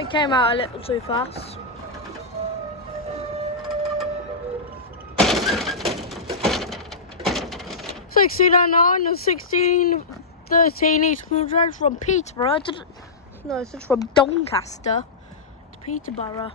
They came out a little too fast. $16.99 and $16.13 each moon from Peterborough to it's from Doncaster to Peterborough.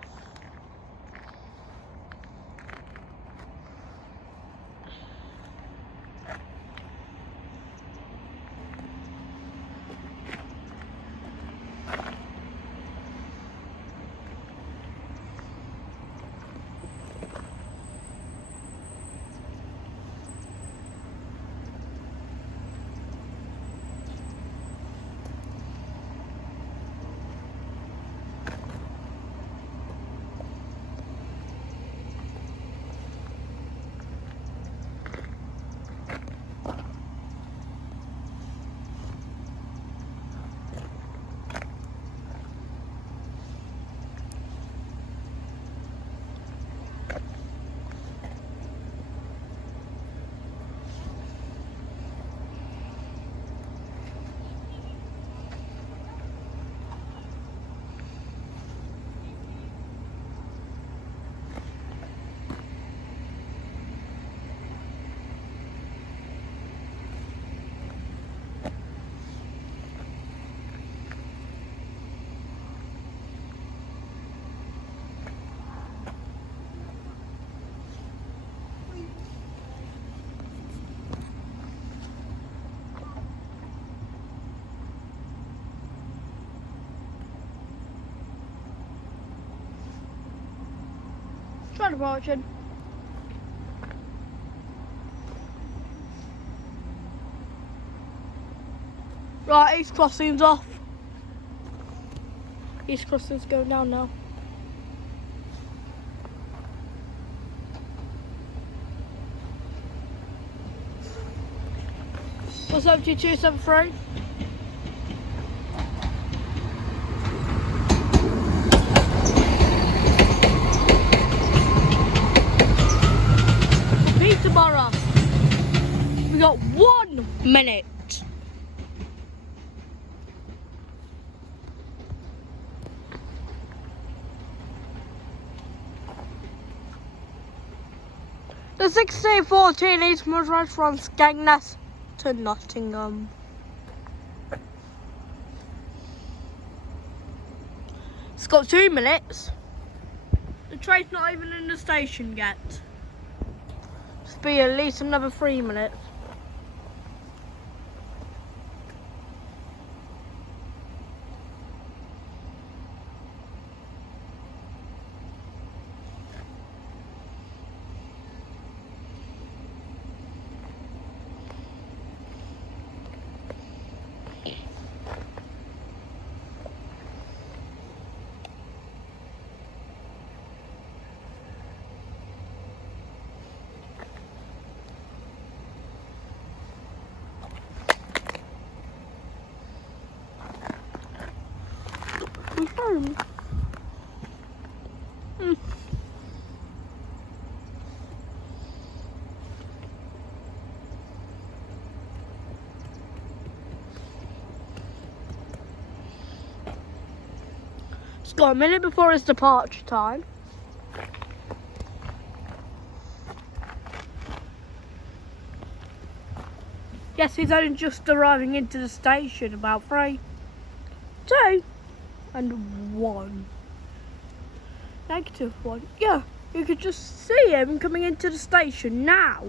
Try to watching. Right, East Crossing's off. East Crossing's going down now. What's up, 2273? Peterborough. We got 1 minute. The 16:14 East Midlands from Skegness to Nottingham. It's got 2 minutes. The train's not even in the station yet. It's be at least another 3 minutes. It's got a minute before its departure time. Yes, he's only just arriving into the station, about 3, 2, and 1. -1. Yeah, you could just see him coming into the station now.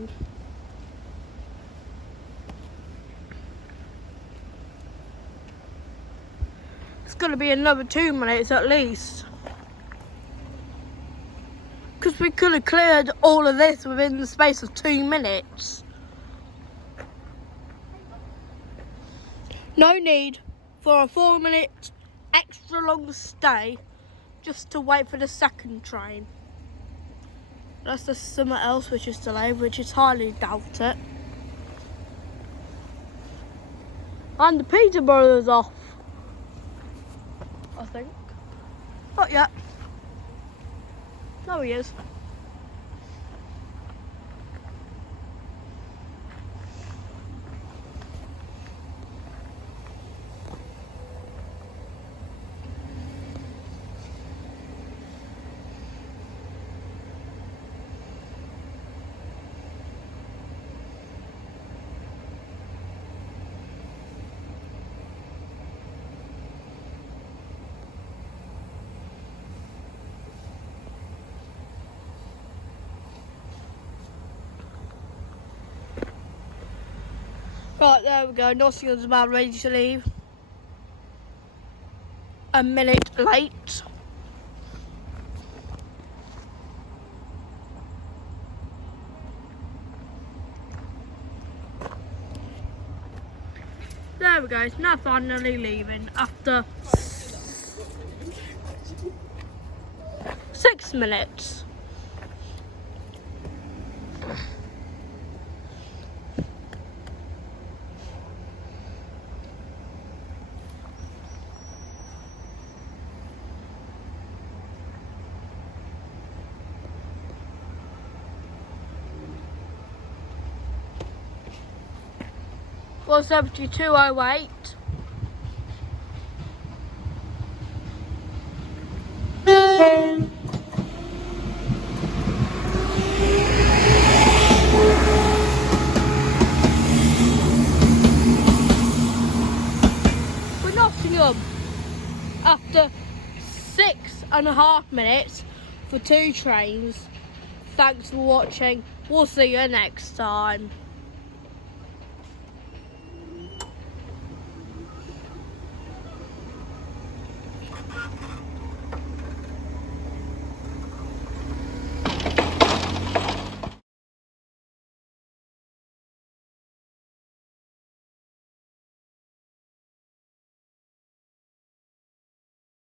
It's going to be another 2 minutes at least. Because we could have cleared all of this within the space of 2 minutes. No need for a 4-minute extra long stay just to wait for the second train. Unless there's something else which is delayed, which is highly doubt it. And the Peterborough is off, I think. Not yet. No, he is. Right, there we go. Nottingham's about ready to leave. A minute late. There we go. It's now finally leaving after 6 minutes. Well, 72:08. We're Nottingham after 6.5 minutes for 2 trains. Thanks for watching. We'll see you next time.